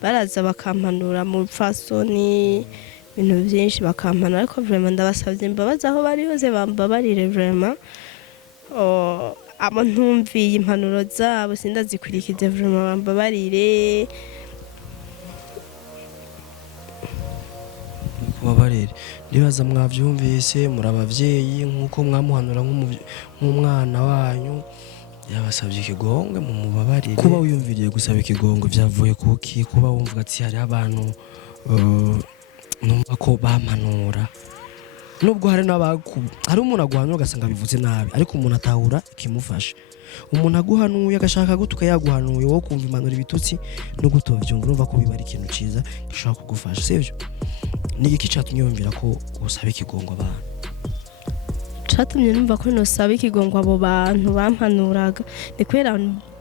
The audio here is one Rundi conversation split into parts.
baraza bakampanura mu fasoni ibintu byinshi bakampanura ariko vraiment ndabasabye imbabazi aho bari hose bambabarire vraiment abo ntumviye impanuro zabo sindazikurikije vraiment bambabarire kubabarire nibaza mwavyumvise muri abavyeyi nkuko mwamuhanura nk'umwana wanyu yabasabye ikigongwe mu mubabarire kuba wiyumviriye gusaba ikigongwe byavuye kuki kuba wumva ati hari abantu numva ko bampanura nubwo hari umuntu aguhanura ugasanga bivuze nabi ariko umuntu atahura ikimufasha umuntu aguhanuye agashaka gutuka yaguhanuye wowe kumva impanuro ibitutsi no gutovyumva urumva ko biba ari ikintu ciza gishobora kugufasha sivyo ni iki cyatumye yumvira ko usaba ikigongo abantu catumye numva ko nosaba ikigongo abo bantu bampanuraga ni kubera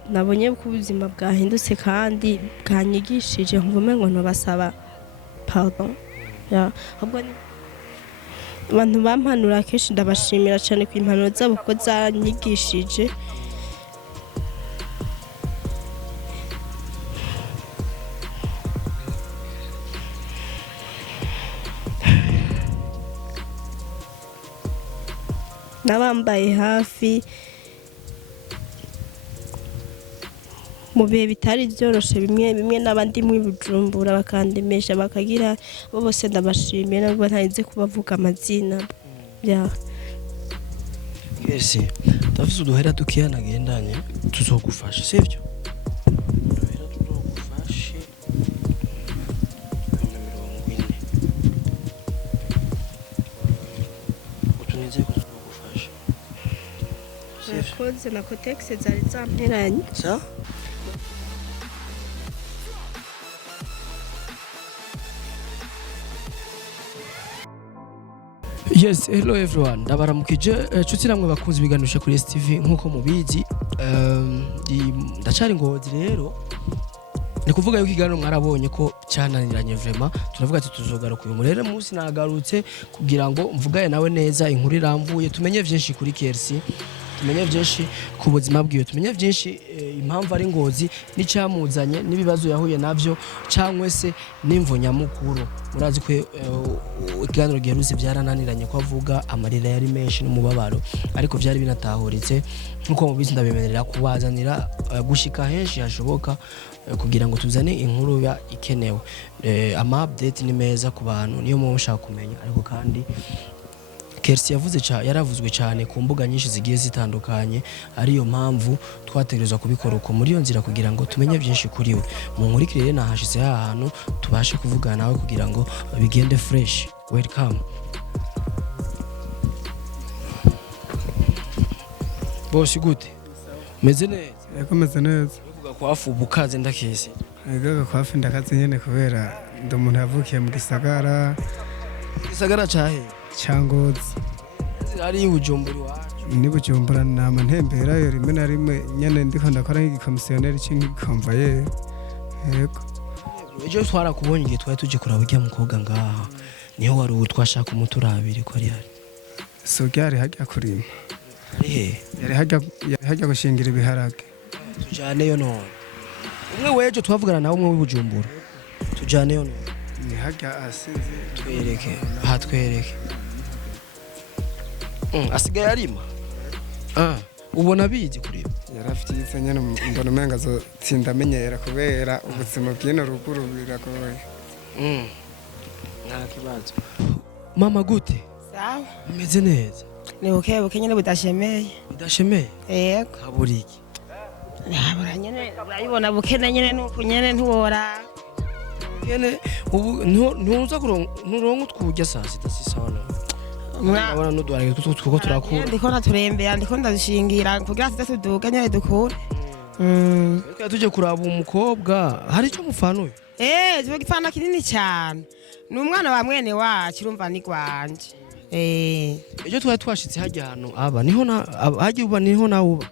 nabonye ko ubuzima bwahindutse kandi bwanyigishije nkuvume ngo nobasaba pardon ahubwo abantu bampanura kenshi ndabashimira cyane ku impanuro zabo ko zanyigishije nabambaye hafi mu bihe bitari byoroshe bimwe n'abandi mu Bujumbura bakandemesha bakagira bo bose ndabashimiye nabwo ntarinze kubavuga amazina Yes tafise uduhera dukiya nagendanye tuzogufasha sivyo uduhera tuzogufashe 40 utuneze koze na kotexe zari zamperanye sa Yes, hello everyone. Ndabaramukije cuti namwe bakunze biganusha kuri STV nkuko mubizi. Ndacari ngozi rero. Ni kuvuga yuko igano mwarabonye ko cyananiranye vraiment. Turavuga ati tuzogaruka uyu murere munsi nagarutse kugira ngo mvugaye nawe neza inkuru iramvuye tumenye byinshi kuri KRC. Tumenye byinshi ku buzima bwiwe tumenye byinshi impamvu ari ngozi n'icyamuzanye n'ibibazo yahuye navyo cyangwa se n'imvo nyamukuru murazi ko ikiganiro giherutse byarananiranye ko avuga amarira yari menshi n'umubabaro ariko byari binatahuritse nkuko mubizi ndabemerera kubazanira gushika henshi hashoboka kugira ngo tuzane inkuru ya ikenewe ama update ni meza ku bantu niyo mu ushaka kumenya ariko kandi KRC yaravuzwe cyane ku mbuga nyinshi zigiye zitandukanye ariyo mpamvu twategerezwa kubikora uko muri yo nzira kugira ngo tumenye byinshi kuri we mu nkurikire nahashise ahantu tubashe kuvugana nawe kugira ngo bigende fresh welcome bosi gute meze neza yego meze neza uvuga ko afu bukaze ndakese yego ko afu ndakaze nyene kubera ndo umuntu yavukiye mu gisagara cyahe Changozi ari Bujumbura wacu ni Bujumbura nama ntembera yo rimwe na rimwe nyene ndiko ndakora nk'igikomisiyoneri cy'ingikomva ye yego ejo twarakubonye igihe twari tuje kuraba ujya mukobwa ngaha niho wari utwashaka umuturabire ko ari hari so byari hajya kurima yari hajya gushingira ibiharage tujane yo none umwe wejo twavugana nawe umwe w'Ibujumbura tujane yo none ni hajya asize twereke asigaye arima ubona bizi kureba yarafite nyene mbona umenga zo tsindamenyera kubera ubuzima bw'ino ruguru biragoye nta kibazo mama gute sawa umeze neza ni buke nyene budashemeye yego kaburiki nabura nyene urayibona buke nyene nuko nyene ntiwora nyene ubu ntuza nurongo twujya saa sita sisawa Mwana nudwara tuko turakura ndiko naturembera ndiko ndazishingira kugira tuduga nyene dukure tuje kuraba umukobwa hari icyo mufanuye cyo gifana kinini cyane ni umwana wa mwene wacu urumva ni gwanje ejo twari twashitse hajya hano aba niho hajya uba niho nawe uba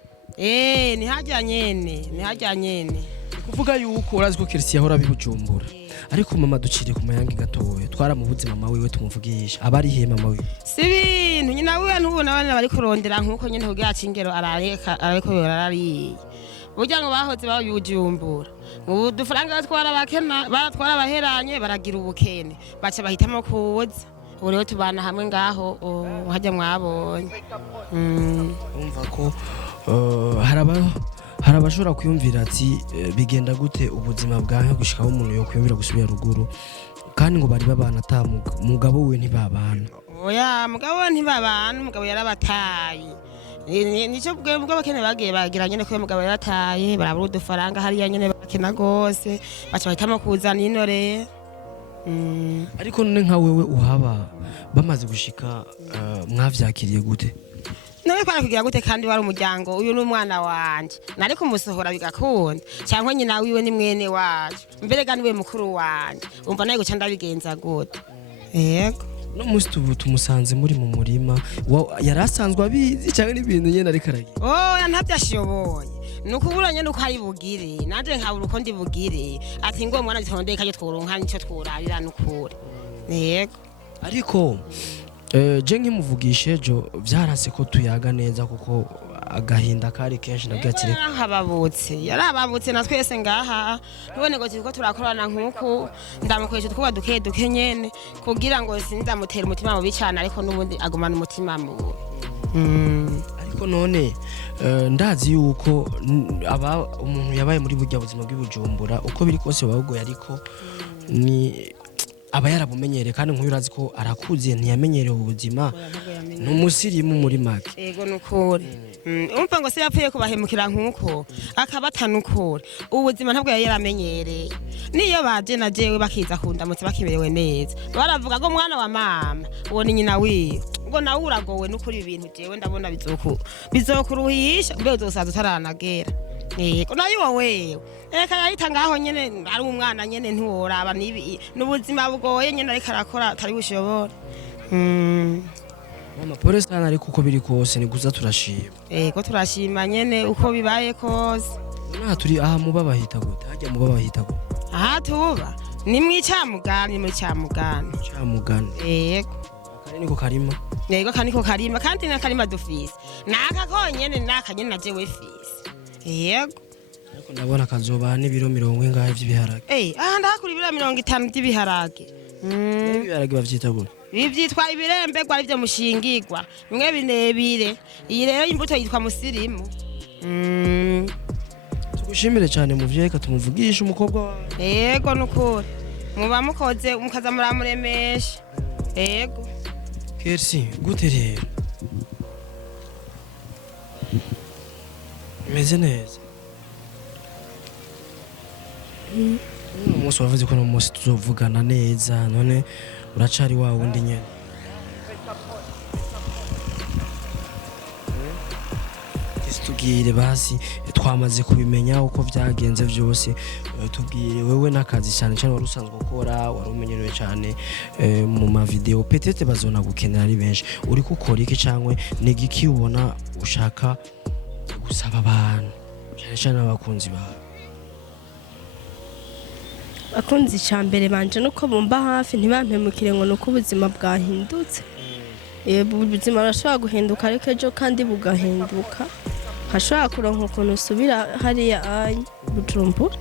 ni hajya nyene kuvuga yuko urazi ko KRC yahora bibujumbura ariko mama ducire ku mayangi gatowe twaramubuze mama wiwe tumuvugisha abari he mama wiwe si bintu nyina wiwe ntubona abana bari kurondera nkuko nyine kugira cingero arareka ariko yorarari burya ngo bahoze babujumbura udufaranga baratwara abaheranye baragira ubukene baca bahitamo kuza ubu rero tubana hamwe ngaho hajya mwabonye. umva ko hari abashobora kwiyumvira ati bigenda gute ubuzima bwawe gushikaho umuntu yo kwiyumvira gusubira ruguru kandi ngo bari babana ata mugabo we ntibabana. Oya mugabo ntibabana, umugabo yarabataye. Nico bwo bakene bagiye bagira nyene ko mugabo yarataye barabura udufaranga hariya nyene bakena gose baca bahitamo kuzana inore. Ariko none nka wewe uhaba bamaze gushika mwavyakiriye gute? Nawe kwa kugira gute kandi wari umuryango uyu n'umwana wanje nari kumusohora bigakunda cyangwa nyina wiwe ni mwene wacu mbere gani we mukuru wanje umva nayo guca ndabigenza gute. Yego no musi tumusanze muri mu murima yarasanzwe abizi cyangwa n'ibintu nyene ari karagira. Oya ntavyashoboye nukubura nyene uko ayibugire nanje nkabura uko ndibugire ati ngo mwana bitondeye kaje tworonka nico tworarira nukuri. Yego ariko je nkimuvugishe jo vyarase ko tuyaga neza kuko agahinda kari kenshi nagatire yarababutse na twese ngaha nubone ngo turiko turakorana nkuko ndamukoresha twuba duke nyene kugira ngo sinzamutera umutima mu bicana ariko nubundi agumana umutima mu. Ariko none ndazi yuko umuntu yabaye muri burya buzima bw'Ibujumbura uko biri kose babugoye ariko ni aba yarabumenyereye kandi nk'uyu urazi ko arakuze ntiyamenyereye ubuzima n'umusirimu muri make. Yego nukuri umva ngo se yapfuye kubahemukira nkuko akabatanukura ubuzima ntabwo yaramenyereye niyo baje na jewe bakiza kundamutse bakimerewe neza baravuga ngo mwana wa mama uwo ni nyina wiwe ngo nawe uragowe nukuri ibintu jewe ndabona bizokuruhisha mbe uzosaza utaranagera. Yego nayo wowe eka yahita ngaho nyene ari umwana nyene ntiworaba nibi n'ubuzima bugoye nyene ariko arakora atari bushobora. Mama pole sana ariko uko biri kose ni guza turashima. Yego turashima nyene uko bibaye kose. Nta turi aha muba bahita gute hajya muba bahita gute aha tuba ni mwicamugani muri camugani. Yego kare niko karima. Yego kaniko karima kandi na karima dufise naka konyene naka nyene naje we fise. Yego ariko ndabona kazoba n'ibiro 40 ngahe by'ibiharage. Aha ndakuri ibiro 50 by'ibiharage. Ibiharage bavyita gute? Bivyitwa ibirembe gwa ivyo mushingirwa bimwe binebire iyi rero imbuto yitwa musirimu. Tugushimire cyane muvyeka tumuvugisha umukobwa wawe. Yego nukuri muba mukoze umukaza muramuremesha. Yego Kersi gute rero meze neza umunsi wavuze ko n'umunsi tuzovugana neza none uracari wa wundi nyene. Tubwire basi twamaze kubimenya uko byagenze byose tubwire wewe n'akazi cyane cyane wari usanzwe ukora wari umenyerewe cyane mu ma video peut-être bazona gukenera ari benshi uri gukora iki cyangwa n'igiki ubona ushaka gusaba abantu cyane cyane abakunzi bawe. Bakunzi cyambere banje nuko bumba hafi ntibampemukire ngo nuko ubuzima bwahindutse. Ubuzima burashobora guhinduka ariko ejo kandi bugahinduka hashobora kuronka ukuntu usubira hariya Bujumbura.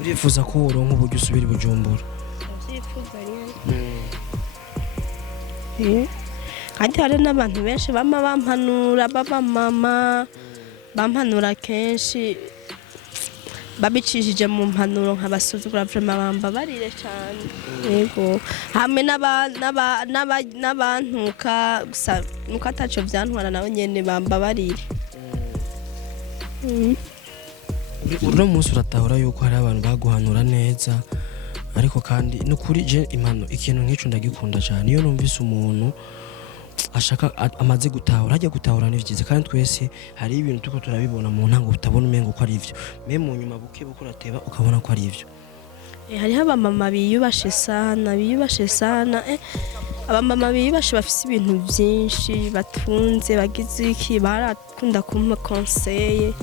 Urifuza ko uronka uburyo usubira Bujumbura? Uvyifuza nyene. Kandi hari n'abantu benshi bama bampanura mama bampanura kenshi babicishije mu mpanuro nk'abasuzugura vraiment bambabarire cyane. Yego hamwe n'abantuka gusa nuko ataco vyantwara nawe nyene bambabarire. Uno munsi uratahura yuko hari abantu baguhanura neza ariko kandi nukuri je impano ikintu nk'ico ndagikunda cyane iyo numvise umuntu ashaka amaze gutahura ajya gutahura n'ivyiza kandi twese hari ibintu tuko turabibona mu ntango utabona umengo ko ari ivyo me mu nyuma buke bukurateba ukabona ko ari ivyo. Hariho abamama biyubashe sana abamama biyubashe bafise ibintu byinshi batunze bagize iki barakunda kumpa conseil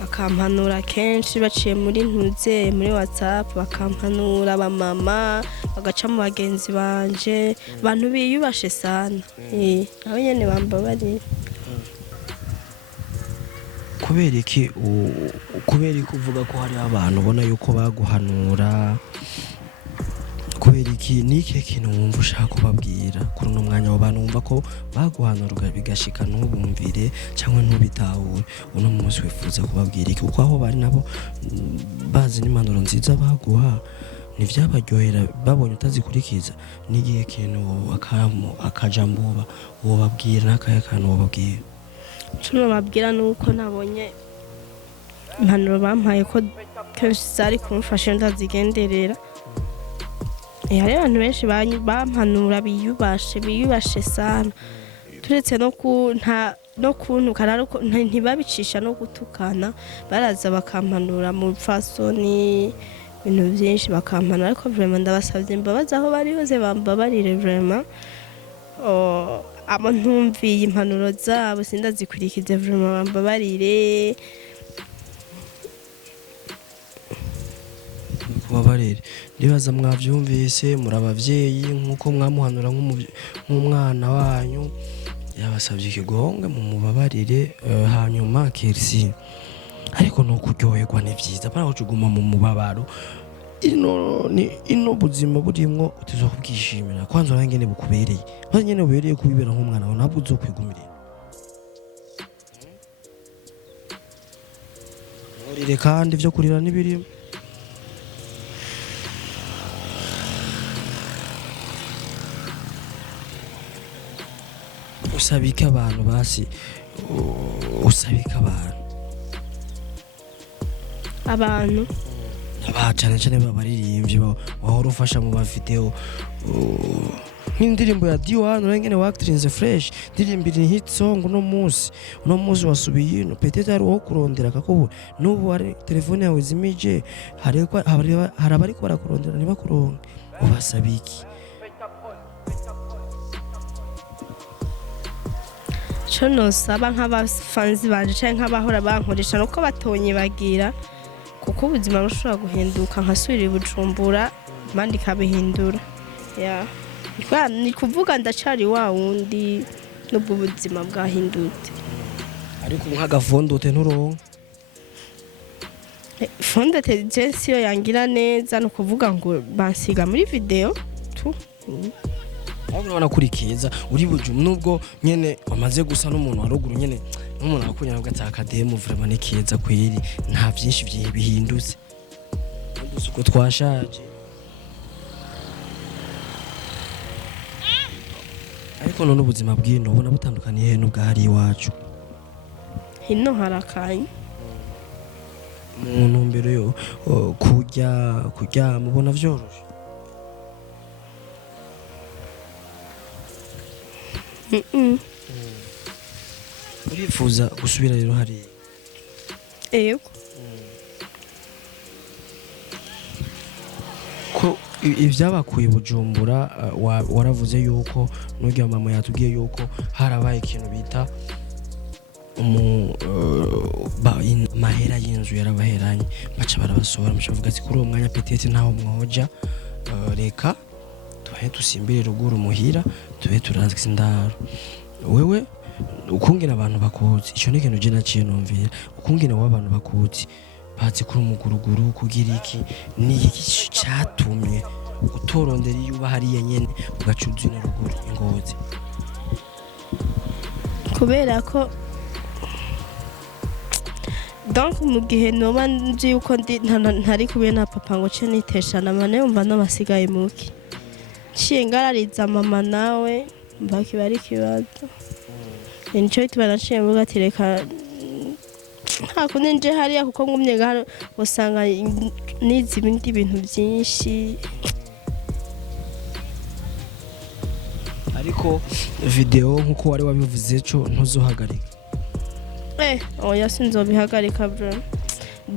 bakampanura kenshi baciye muri ntuze muri WhatsApp bakampanura abamama bagaca mu bagenzi banje abantu biyubashe sana abo nyene bambabarira. Ko kubera iki uvuga ko hari abantu ubona yuko baguhanura kubera iki niki kintu wumva ushaka kubabwira kuri uno mwanya abo bantu wumva ko baguhanura bigashika ntubumvire cyangwa ntubitahure uno munsi wifuza kubabwira iki kuko aho bari nabo bazi n'impanuro nziza baguha nivyabaryohera babonye utazikurikiza n'igihe kintu akajambo wobabwira n'akahe kantu wobabwira Cuma babwira nuko nabonye impanuro bampaye ko kenshi zari kumfasha ndazigenderera. Hari abantu benshi bampanura biyubashe sana. Turetse no kuntukana ntibabicisha no gutukana baraza bakampanura mu fasoni ibintu byinshi bakampanura ariko vraiment ndabasabye imbabazi aho bari hose bambabarire vraiment. Abo ntumviye impanuro zabo sindazikurikize vraiment bambabarire. kubabarire ndibaza mwavyumvise muri abavyeyi nkuko mwamuhanura nk'umwana wanyu yabasabye ikigonge mu mubabarire hanyuma Kersi ariko no kuryoherwa ni vyiza para kuguma mu mubabaro ino buzima burimwo utizokubwishimira kwanza urangene bukubereye kwanza nyene bubereye kubibera nk'umwana wawe ntabwo uzokwigumirira urire kandi vyo kurira nibirimo usabika abantu basi usabika abantu abacane cyane babaririmbyi wahora ufasha mu mavideo nk'indirimbo ya D1 urengene wactrinze fresh ndirimbira hit song uno munsi wasubiye ino peut-être ari wo kurondera kakubura n'ubu ari telefone yawe zimije hari abari ko barakurondera niba kuronka ubasabiki cyo nosaba nk'abafanzi banje cyangwa nk'abahora bankoresha nuko batonye bagira kuko ubuzima bushobora guhinduka nkasubira Bujumbura mandi kabihindura ni kuvuga ndacari wa wundi nubwo ubuzima bwahindutse ariko nk'agafondote nturonka fondote jensiyo yangira neza no kuvuga ngo bansiga muri video tu urabona kuri keza uri Bujumbura nubwo nyene wamaze gusa n'umuntu waruguru nyene n'umuntu akunyana gataka demo vraiment ni keza kwiri nta byinshi bihindutse uko twashaje ariko none ubuzima bw'ino ubona butandukaniye n'ubwahari iwacu hino harakanye umuntu mbere yo kurya mubona vyoroshe urifuza gusubira rero hari yego ko ibyabakuye Bujumbura waravuze yuko n'urya mama yatubwiye yuko harabaye ikintu bita mahera y'inzu yarabaheranye baca barabasohora mucavuga ati kuri uwo mwanya petete ntaho mwoja reka tubahe dusimbire ruguru muhira tube turanzwe indaro wewe ukungena abantu bakuzi ico ni kintu je naciye numvira ukungena w'abantu bakuzi bazi kuri umuguruguru kugira iki ni iki cyatumye utorondera yuba hariya nyene ugacuza ino ruguru Ingozi kubera ko donc mu gihe noba nzi yuko ntari kubiye na papa ngo ce niteshana mane umva no basigaye muki ciye ngarariza mama nawe mbaki bari kibazo nico itubana ciye mvuga ati reka nta kundi nje hariya kuko ngumye ngahano usanga nizi ibindi bintu byinshi ariko video nkuko wari wabivuze cyo ntuzohagarika oya sinzobihagarika bro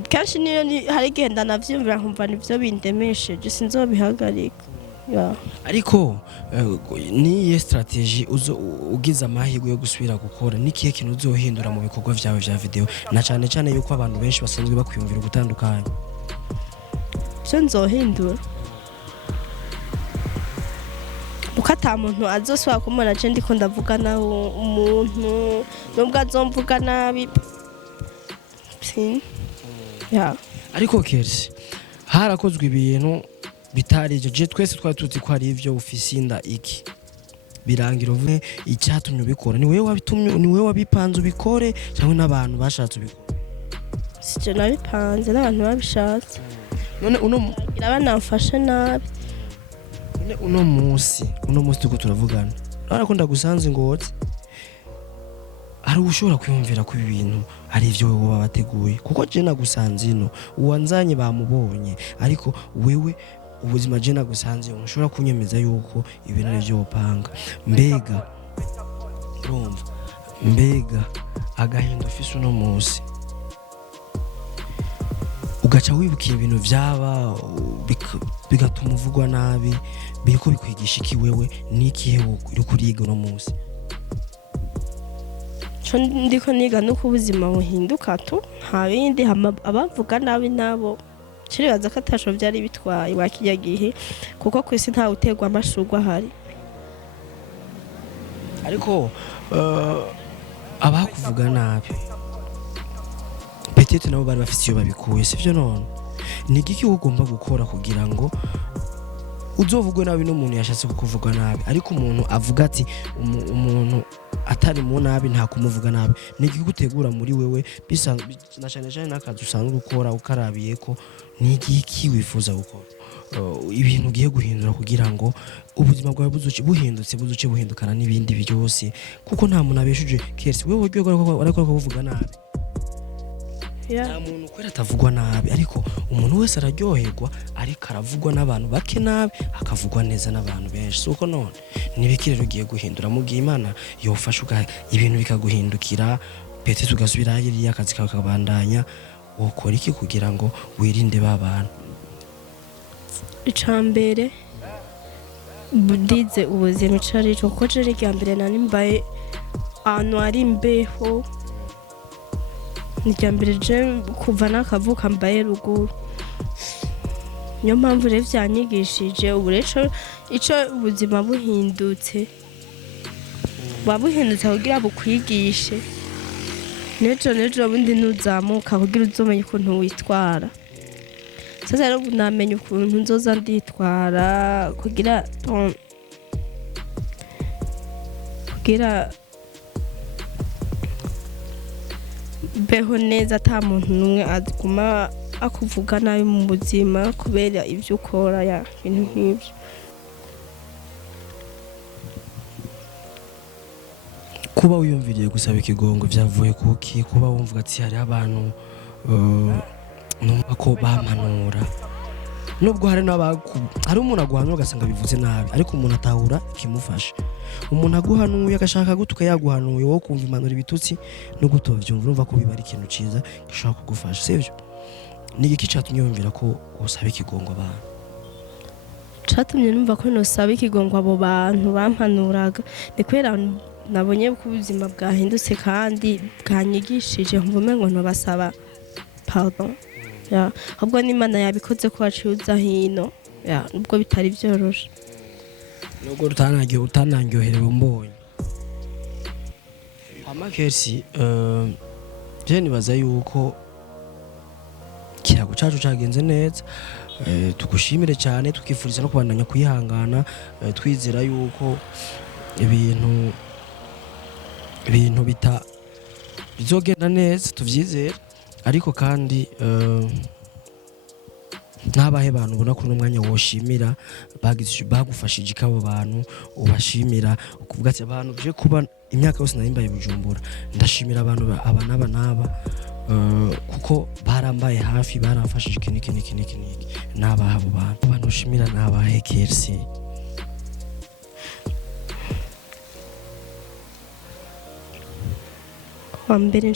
kanshi niyo hari genda navyumvira nkumva nivyo bindemesheje sinzobihagarika ariko ni strategy ugize amahirwe yo gusubira gukora nikiye kintu uzohindura mu bikorwa vyawe vya video na cyane cyane yuko abantu benshi basanzwe bakwiyumvira gutandukanye cyo nzohindura ukata muntu azosubira kumona je ndiko ndavuga nawe umuntu nubwo azomvuga nabi ati ya ariko Kersi harakozwe ibintu bitari ivyo je twese twari tuzi ko ari ivyo ufise inda iki birangira uvuge icyatumye ubikora ni wewe wabipanze ubikore cyangwa n'abantu bashatse ubikora sije nabipanze n'abantu babishatse none gira banamfashe nabi uno munsi tuko turavugana arakunda gusanze ngozi hari ushobora kwiyumvira ko ibintu ari ivyo wewe wabateguye kuko je nagusanze ino uwanzanye bamubonye ariko wewe ubuzima je nagusanze ushobora kunyemeza yuko ibintu ari byo upanga mbega agahinda ufise uno munsi ugaca wibukiye ibintu vyaba bigatuma uvugwa nabi biriko bikwigisha iki wewe n'ikihe uri kuriga uno munsi co ndiko niga nuko ubuzima buhinduka tu nta bindi abavuga nabi nabo kiribaza ko atasho byari bitwaye wakijya gihe kuko kwisi nta utegwa amashurwa ahari ariko abakuvuga nabi petete nabo bari bafite iyo babikuye sivyo none ni igiki ugomba gukora kugira ngo uzovugwe nabi n'umuntu yashatse kukuvuga nabi ariko umuntu avuga ati umuntu atari mu nabi nta kumuvuga nabi ni igiki gutegura muri wewe bisanzwe na cyane n'akazi usanzwe ukora ukarabiye ko ni igiki wifuza gukora ibintu ugiye guhindura kugira ngo ubuzima bwawe buzuce buhindukana n'ibindi byose kuko nta muntu abeshuje Kersi wewe uriko kuvuga nabi nta muntu kwera atavugwa nabi ariko umuntu wese araryoherwa ariko aravugwa n'abantu bake nabi akavugwa neza n'abantu benshi suko none nibiki rero ugiye guhindura mu gihe Imana yofasha ibintu bikaguhindukira pete tugasubira yiriya akazi kawe kabandanya ukora iki kugira ngo wirinde babantu icambere budize ubuzima icari cyo ko je ryambere nani mbaye ahantu ari imbeho nijambere je kuva nakavuka mbaye ruguru niyo mpamvu rero vyanyigishije ubureco ico ubuzima buhindutse wabuhindutse kugira bukwigishe nejo bundi nuzamuka kugira uzomenye ukuntu witwara sasa rero namenye ukuntu nzoza nditwara kugira beho neza ata muntu numwe aguma akuvuga nabi mu buzima kubera ivyo ukora ya bintu nk'ivyo kuba wiyumviriye gusaba ikigongo vyavuye kuki kuba wumvuga ati hari abantu numva ko bamanura nubwo hari umuntu aguhanura ugasanga bivuze nabi ariko umuntu atahura kimufasha umuntu aguhanuye agashaka gutuka yaguhanuye wowe kumva imanura ibitutsi no gutovyumva urumva ko biba ari ikintu ciza gishobora kugufasha sivyo ni iki catumye wumvira ko usaba ikigongo abantu catumye numva ko nosaba ikigongo abo bantu bampanuraga ni kubera nabonye ko ubuzima bwahindutse kandi bwanyigishije nkumva ngo ntobasaba pardon ya ahubwo n'Imana yabikoze ko waciuza hino ya nubwo bitari byoroshe nubwo utanangyoherewe mbonye Kersi je nibaza yuko kirago cacu cagenze neza tugushimire cyane tukifuriza no kubandanya kuyihangana twizera yuko ibintu bizogenda neza tuvyizera ariko kandi nabahe bantu ubona ko n'umwanya woshimira bagufashije ikabo bantu ubashimira ukuvuga ati abantu je kuba imyaka yose narimbaye Bujumbura ndashimira abantu aba naba kuko barambaye hafi baramfashije iki nabaha abo bantu ushimira nabahe Kersi wa mbere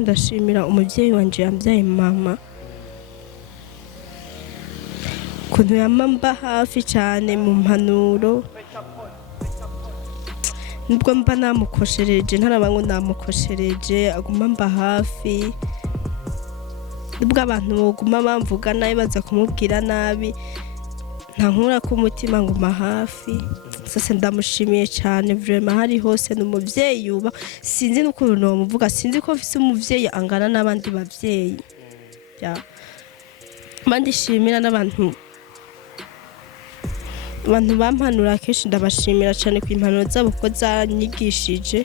ndashimira umubyeyi wanje yambyaye mama kuntu yamamba hafi cyane mu mpanuro nubwo mba namukoshereje ntarabango namukoshereje aguma mba hafi nubwo abantu boguma bamvuga nabi baza kumubwira nabi ntankura ku mutima nguma hafi sasa ndamushimiye cyane vraiment hari hose n'umuvyeyi yuba sinzi n'ukuntu nomuvuga sinzi ko mfise umuvyeyi angana n'abandi bavyeyi ya mandishimira n'abantu bampanura kenshi ndabashimira cyane ku impanuro zabo ko zanyigishije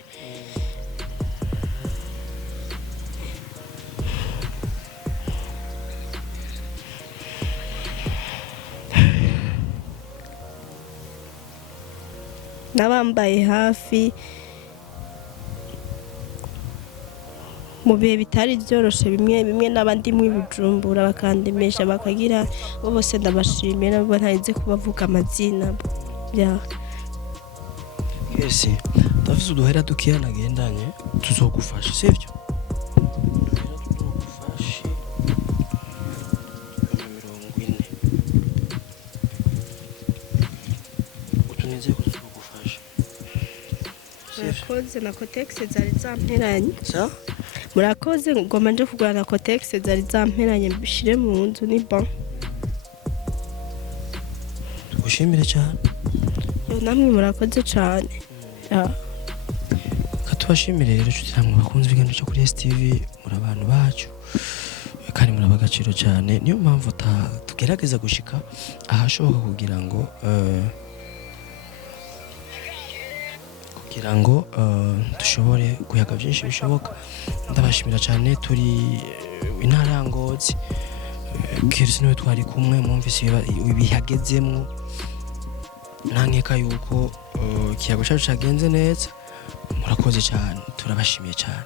n'abambaye hafi mu bihe bitari byoroshe bimwe n'abandi mu Bujumbura bakandemesha bakagira bose ndabashimira nubwo ntarinze kubavuga amazina ya Yes, ndavuze uduhera dukeya nagendanye tuzogufasha sivyo tuzogufasha 40 utuneze kuzogufasha murakoze na Cotex zari zamperanye sa murakoze ngoma nje kugura na Cotex zari zamperanye mbishire mu nzu ni bon tugushimire cyane yo namwe murakoze cyane katubashimire rero nshuti namwe bakunze ibiganiro cyo kuri STV muri abantu bacu kandi muri abagaciro cyane niyo mpamvu tugerageza gushika ahashoboka kugira ngo dushobore guyaga byinshi bishoboka ndabashimira cyane turi intara ya Ngozi Kirisi niwe twari kumwe mumvise ibihagezemwo nankeka yuko ikiyago cyacu cyagenze neza murakoze cyane turabashimiye cyane